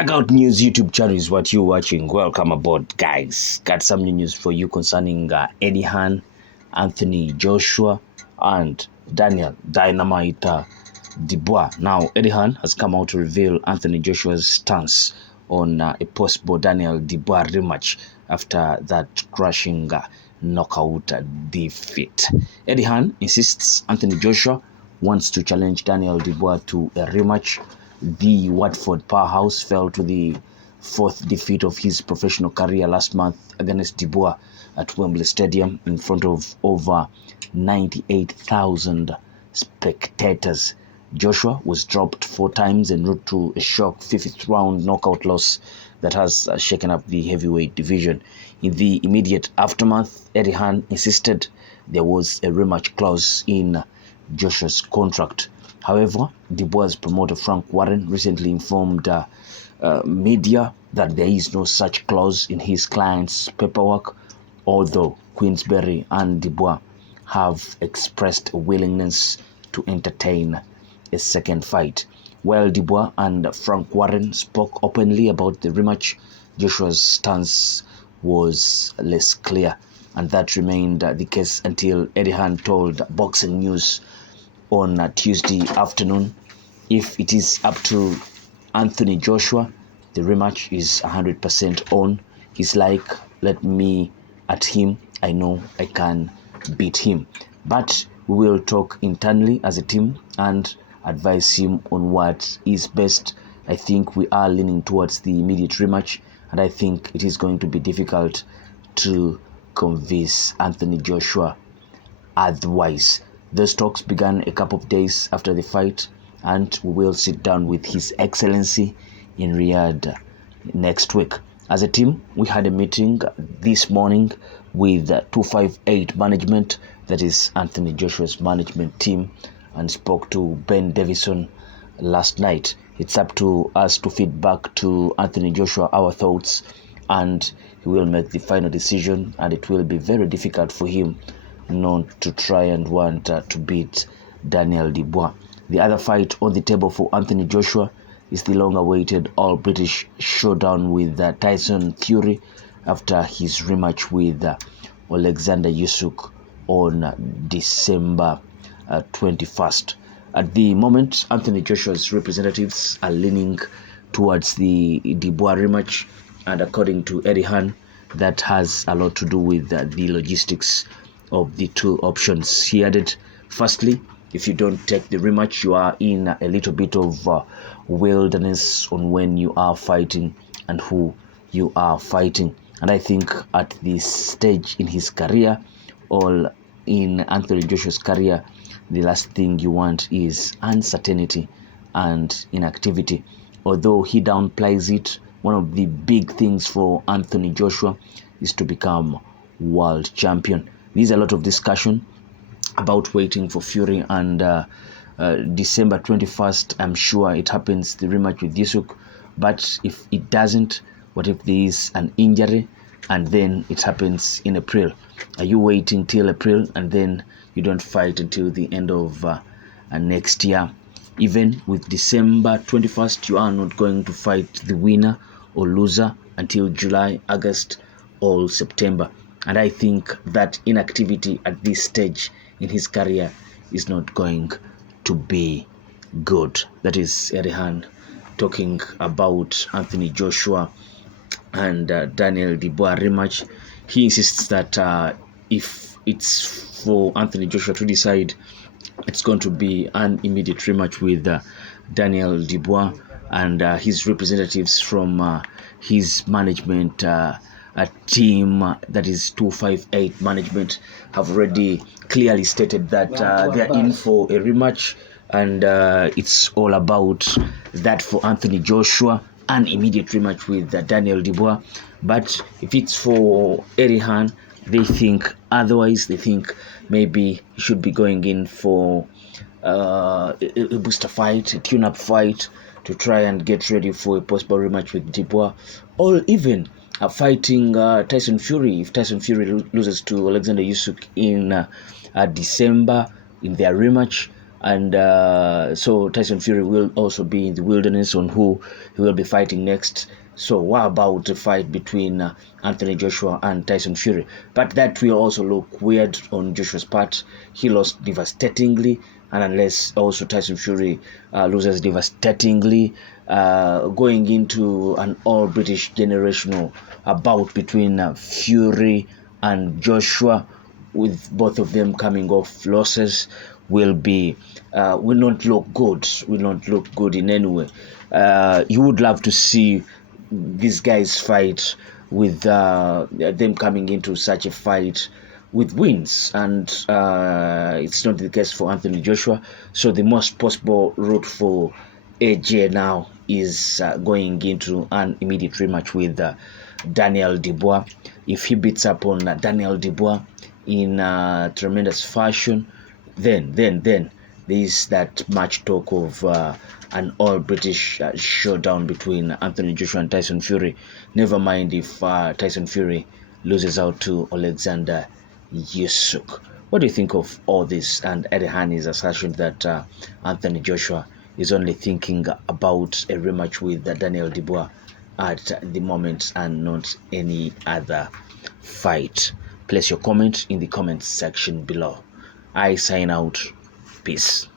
Knockout News YouTube channel is what you're watching. Welcome aboard, guys. Got some new news for you concerning Eddie Hearn, Anthony Joshua, and Daniel Dynamite Dubois. Now, Eddie Hearn has come out to reveal Anthony Joshua's stance on a possible Daniel Dubois rematch after that crushing knockout defeat. Eddie Hearn insists Anthony Joshua wants to challenge Daniel Dubois to a rematch. The Watford powerhouse fell to the fourth defeat of his professional career last month against Dubois at Wembley Stadium in front of over 98,000 spectators. Joshua was dropped 4 times en route to a shock 5th round knockout loss that has shaken up the heavyweight division. In the immediate aftermath, Eddie Hearn insisted there was a rematch clause in Joshua's contract. However, Dubois' promoter Frank Warren recently informed media that there is no such clause in his client's paperwork, although Queensberry and Dubois have expressed a willingness to entertain a second fight. While Dubois and Frank Warren spoke openly about the rematch, Joshua's stance was less clear, and that remained the case until Eddie Hearn told Boxing News on Tuesday afternoon, if it is up to Anthony Joshua, the rematch is 100% on. He's like, let me at him. I know I can beat him. But we will talk internally as a team and advise him on what is best. I think we are leaning towards the immediate rematch, and I think it is going to be difficult to convince Anthony Joshua otherwise. Those talks began a couple of days after the fight, and we will sit down with His Excellency in Riyadh next week. As a team, we had a meeting this morning with 258 management, that is Anthony Joshua's management team, and spoke to Ben Davison last night. It's up to us to feed back to Anthony Joshua our thoughts, and he will make the final decision, and it will be very difficult for him not to try and want to beat Daniel Dubois. The other fight on the table for Anthony Joshua is the long-awaited all-British showdown with Tyson Fury after his rematch with Alexander Usyk on December 21st. At the moment, Anthony Joshua's representatives are leaning towards the Dubois rematch, and according to Eddie Hearn, that has a lot to do with the logistics of the two options. He added, firstly, if you don't take the rematch, you are in a little bit of wilderness on when you are fighting and who you are fighting. And I think at this stage in his career, or in Anthony Joshua's career, the last thing you want is uncertainty and inactivity. Although he downplays it, one of the big things for Anthony Joshua is to become world champion. There's a lot of discussion about waiting for Fury, and December 21st, I'm sure it happens, the rematch with Usyk. But if it doesn't, what if there is an injury and then it happens in April? Are you waiting till April and then you don't fight until the end of next year? Even with December 21st, you are not going to fight the winner or loser until July, August, or September. And I think that inactivity at this stage in his career is not going to be good. That is Eddie Hearn talking about Anthony Joshua and Daniel Dubois rematch. He insists that if it's for Anthony Joshua to decide, it's going to be an immediate rematch with Daniel Dubois, and his representatives from his management a team, that is 258 management, have already clearly stated that they're in for a rematch, and it's all about that for Anthony Joshua, an immediate rematch with Daniel Dubois. But if it's for Eddie Hearn, they think otherwise. They think maybe he should be going in for a booster fight, a tune-up fight, to try and get ready for a possible rematch with Dubois, or even fighting Tyson Fury if Tyson Fury loses to Alexander Usyk in December in their rematch. And so Tyson Fury will also be in the wilderness on who he will be fighting next. So what about the fight between Anthony Joshua and Tyson Fury? But that will also look weird on Joshua's part. He lost devastatingly, and unless also Tyson Fury loses devastatingly, going into an all-British generational bout between Fury and Joshua, with both of them coming off losses, will not look good. Will not look good in any way. You would love to see these guys fight with them coming into such a fight with wins, and it's not the case for Anthony Joshua. So the most possible route for AJ now is going into an immediate rematch with Daniel Dubois. If he beats up on Daniel Dubois in tremendous fashion, then there is that much talk of an all-British showdown between Anthony Joshua and Tyson Fury. Never mind if Tyson Fury loses out to Alexander Usyk. What do you think of all this and Eddie Hearn's assertion that Anthony Joshua is only thinking about a rematch with Daniel Dubois at the moment and not any other fight? Place your comment in the comment section below. I sign out. Peace.